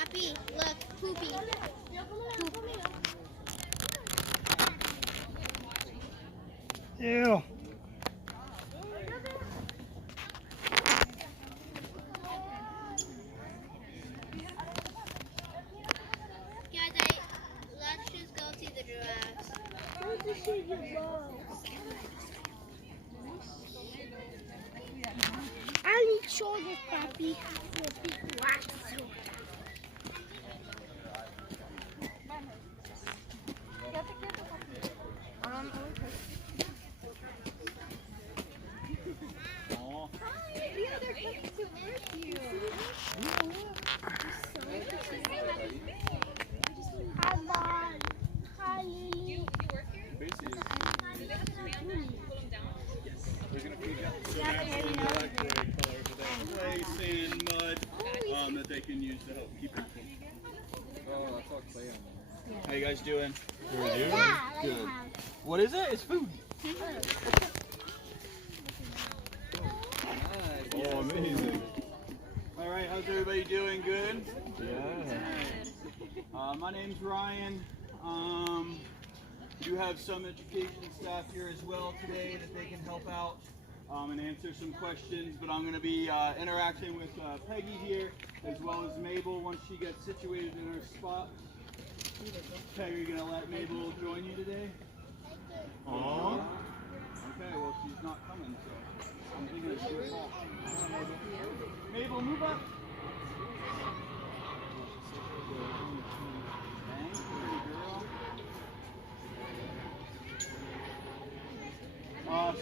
Papi, look, poopy. Ew. Guys, let's just go see the giraffes. I need shoulders, Papi. Sand, mud, that they can use to help keep it cool. Oh, that's all clay on there. How you guys doing? Good. What is it? It's food. Oh, amazing. All right, how's everybody doing? Good? Yeah. My name's Ryan. We do have some education staff here as well today that they can help out and answer some questions, but I'm going to be interacting with Peggy here as well as Mabel once she gets situated in her spot. Peggy, are you going to let Mabel join you today? Aww. Okay, well she's not coming, so I'm thinking it's your fault. Mabel, move up. Thank you, girl.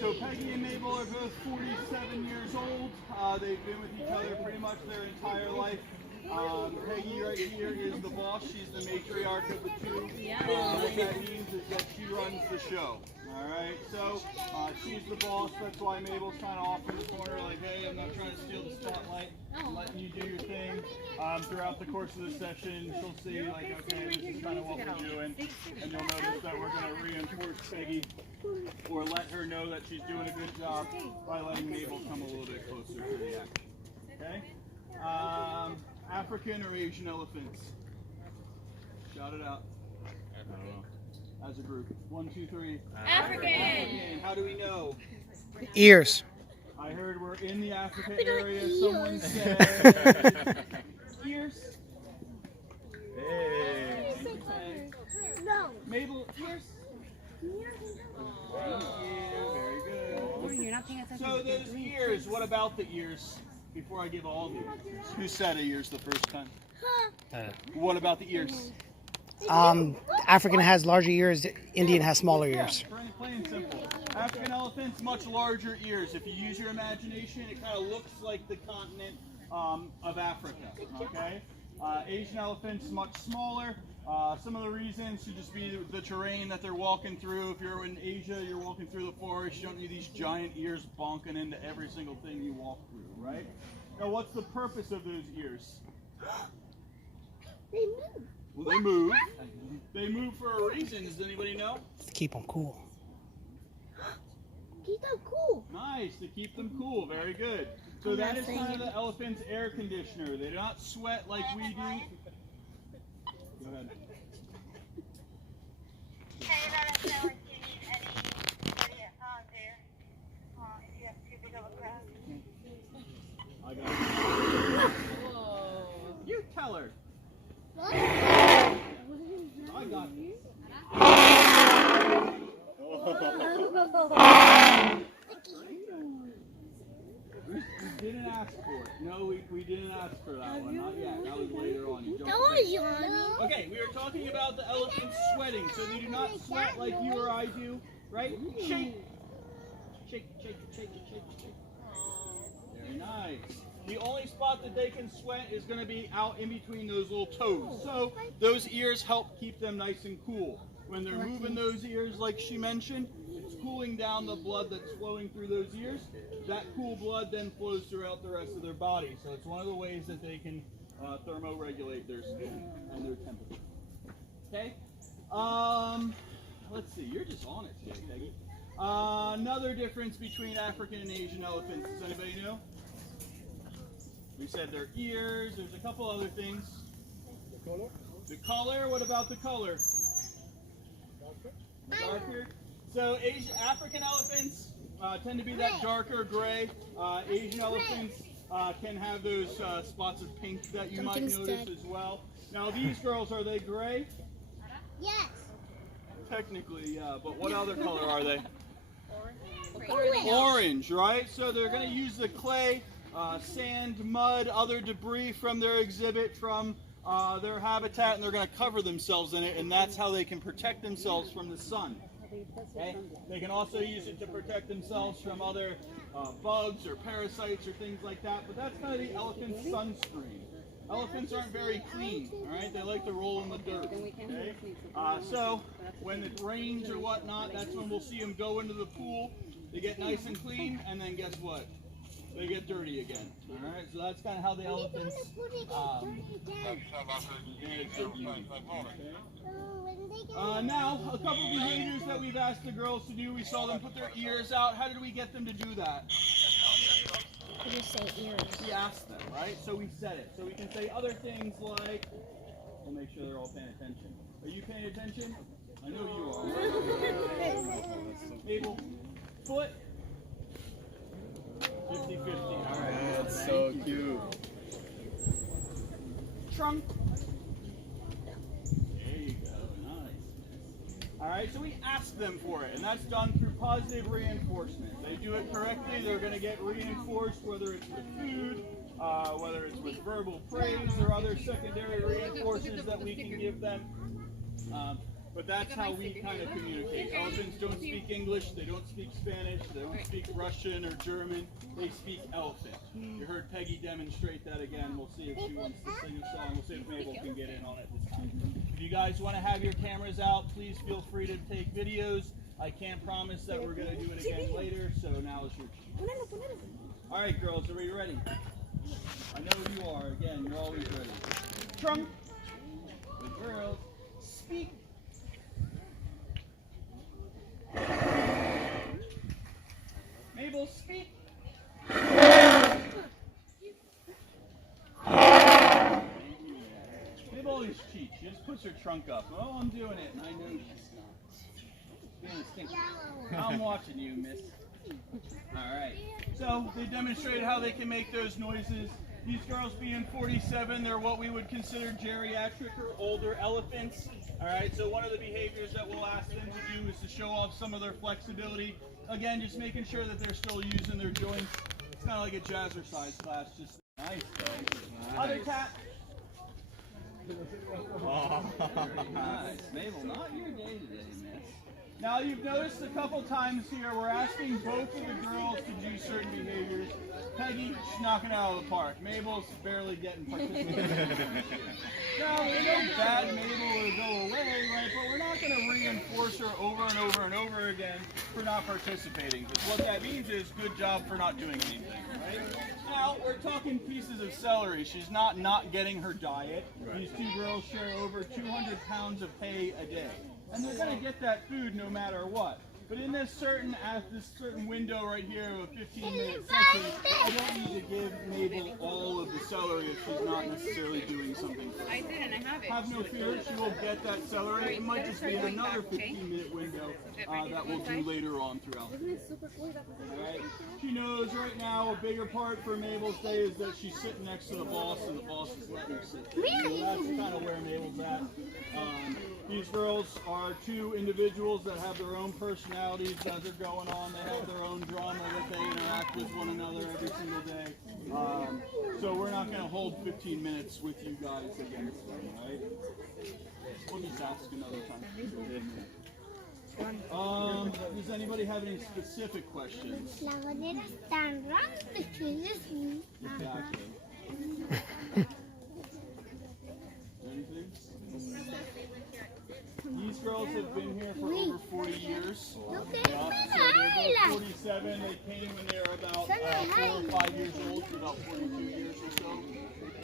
So Peggy and Mabel are both 47 years old. They've been with each other pretty much their entire life. Peggy right here is the boss. She's the matriarch of the two. What that means is that she runs the show. Alright, so she's the boss. That's why Mabel's kind of off in the corner like, hey, I'm not trying to steal the spotlight. I'm letting you do your thing. Throughout the course of the session, she'll see like, okay, this is kind of what we're doing. And you'll notice that we're going to reinforce Peggy or let her know that she's doing a good job by letting Mabel come a little bit closer to the action. Okay? African or Asian elephants? Shout it out. I don't know. As a group. 1, 2, 3. African. How do we know? Ears. I heard we're in the Africa area. Someone said ears. Hey. No. Mabel, ears. Thank you. Very good. You're not paying attention. So those ears, what about the ears? Before I give all the ears. Who said ears the first time? What about the ears? African has larger ears. Indian has smaller ears. Yeah, plain and simple. African elephants, much larger ears. If you use your imagination, it kind of looks like the continent of Africa. Okay. Asian elephants, much smaller. Some of the reasons should just be the terrain that they're walking through. If you're in Asia, you're walking through the forest, you don't need these giant ears bonking into every single thing you walk through, right? Now, what's the purpose of those ears? They move. Well, they move. They move for a reason. Does anybody know? To keep them cool. Keep them cool. Nice, to keep them cool. Very good. So that is kind of the elephant's air conditioner. They do not sweat like we do. Go ahead. Hey, let us know if you need anybody there. If you have too big of a crowd. I got it. You tell her. I got it. We didn't ask for it. No, we didn't ask for that one. Not yet. That was later on. You That was yawning. Okay, we were talking about the elephants sweating. So they do not sweat like you or I do, right? Shake. Shake, shake, shake, shake, shake. Very nice. The only spot that they can sweat is going to be out in between those little toes. So those ears help keep them nice and cool. When they're moving those ears like she mentioned, it's cooling down the blood that's flowing through those ears. That cool blood then flows throughout the rest of their body. So it's one of the ways that they can thermoregulate their skin and their temperature. Okay? Let's see. You're just on it today, Peggy. Another difference between African and Asian elephants. Does anybody know? We said their ears. There's a couple other things. The color, what about the color? Darker. So African elephants tend to be that darker gray. Asian elephants can have those spots of pink that you might notice as well. Now these girls, are they gray? Yes. Technically, yeah, but what other color are they? Orange. Orange, right? So they're going to use the clay, sand, mud, other debris from their exhibit, from their habitat, and they're going to cover themselves in it, and that's how they can protect themselves from the sun. Okay? They can also use it to protect themselves from other bugs or parasites or things like that, but that's kind of the elephant's sunscreen. Elephants aren't very clean, all right? They like to roll in the dirt, okay? So when it rains or whatnot, that's when we'll see them go into the pool. They get nice and clean, and then guess what? They get dirty again, all right? So that's kind of how the elephants manage their beauty, okay? Now, a couple behaviors that we've asked the girls to do. We saw them put their ears out. How did we get them to do that? I just say ears. We asked them, right? So we said it. So we can say other things like, we'll make sure they're all paying attention. Are you paying attention? I know you are. Mabel, foot. 50-50. All right. That's so cute. Trunk. There you go. Nice. All right, so we ask them for it, and that's done through positive reinforcement. They do it correctly, they're going to get reinforced, whether it's with food, whether it's with verbal praise or other secondary reinforcers that we can give them. But that's how we kind of communicate. Elephants don't speak English, they don't speak Spanish, they don't speak Russian or German, they speak elephant. You heard Peggy demonstrate that again. We'll see if she wants to sing a song. We'll see if Mabel can get in on it this time. If you guys want to have your cameras out, please feel free to take videos. I can't promise that we're going to do it again later, so now is your chance. All right, girls, are we ready? I know you are. Again, you're always ready. Trunk. Good girls. Speak. Mabel, speak. Mabel always cheats. She just puts her trunk up. Oh, I'm doing it, and I know she's not. Being a stinker. I'm watching you, miss. Alright. So, they demonstrated how they can make those noises. These girls being 47, they're what we would consider geriatric or older elephants. Alright, so one of the behaviors that we'll ask them to do is to show off some of their flexibility. Again, just making sure that they're still using their joints. It's kind of like a jazzercise class. Just nice, though. Other cat. Nice. Mabel, not your day today, miss. Now, you've noticed a couple times here, we're asking both of the girls to do certain behaviors. Peggy, she's knocking it out of the park. Mabel's barely getting participation. Now, we don't bad Mabel or go away, right? But we're not going to reinforce her over and over and over again for not participating. Because what that means is good job for not doing anything, right? Now, we're talking pieces of celery. She's not getting her diet. These two girls share over 200 pounds of hay a day. And they're going to get that food no matter what. But in this certain window right here of a 15-minute session, I don't need to give Mabel all of the celery if she's not necessarily doing something for her. I did, and I have it. Have no fear, she will get that celery. It might just be another 15-minute window that we'll do later on throughout the day. Alright? She knows right now a bigger part for Mabel's day is that she's sitting next to the boss and the boss is letting her sit there. So that's kind of where Mabel's at. These girls are two individuals that have their own personalities as they're going on. They have their own drama that they interact with one another every single day. So we're not going to hold 15 minutes with you guys against them, right? We'll just ask another time. Does anybody have any specific questions? La bandera es tan grande que es... Exactly. Anything? These girls have been here for over 40 years. So they're about 47. They came when they were about 4 or 5 years old, so about 42 years or so.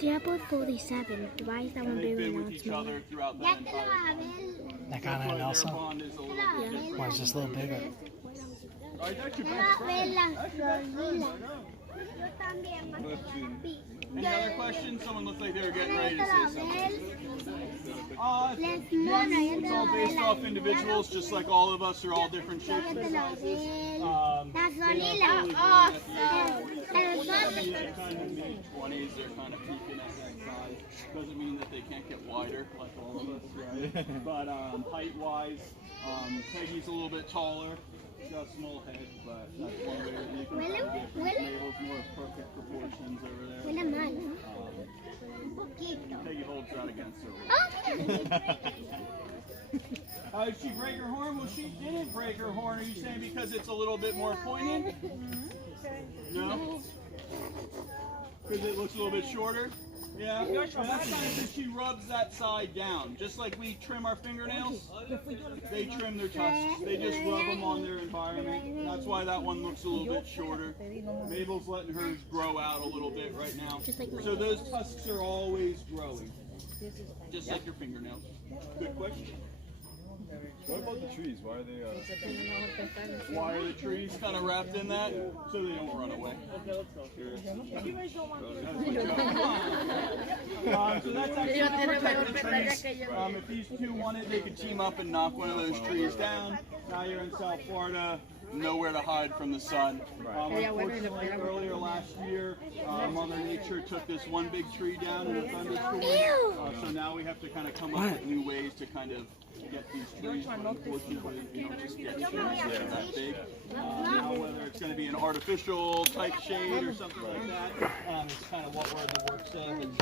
They're about 47. Why is that one And they've bigger been now? with each other throughout that entire time. That kind of Elsa? Their bond is a little bit different. Or it's just a little bigger? Alright, that's your best friend. That's your best friend, I know. Any other questions? Someone looked like they were getting ready to say something. It's all based off individuals, just like all of us are all different shapes and sizes. They don't really grow at the age of 20. They're kind of mid-20s, they're kind of peaking at that size. Doesn't mean that they can't get wider, like all of us, right? But height-wise, Peggy's a little bit taller. She's got a small head, but that's one way that you can tell the difference. Mabel's more perfect proportions over there. Peggy holds that against her. Did she break her horn? Well, she didn't break her horn. Are you saying because it's a little bit more pointed? No? Because it looks a little bit shorter? Yeah. Well, that's kind of because she rubs that side down. Just like we trim our fingernails, they trim their tusks. They just rub them on their environment. That's why that one looks a little bit shorter. Mabel's letting hers grow out a little bit right now. So those tusks are always growing. Just like your fingernails. Good question. What about the trees? Why are they? Why are the trees kind of wrapped in that? So they don't run away. So that's actually to protect the trees. If these two wanted, they could team up and knock one of those trees down. Now you're in South Florida, nowhere to hide from the sun. Unfortunately, earlier last year, Mother Nature took this one big tree down in a thunderstorm. So now we have to kind of come up with new ways to kind of get these trees, but unfortunately, you don't just get trees that are that big. Now, whether it's going to be an artificial type shade or something like that, is kind of what we're in the works of. And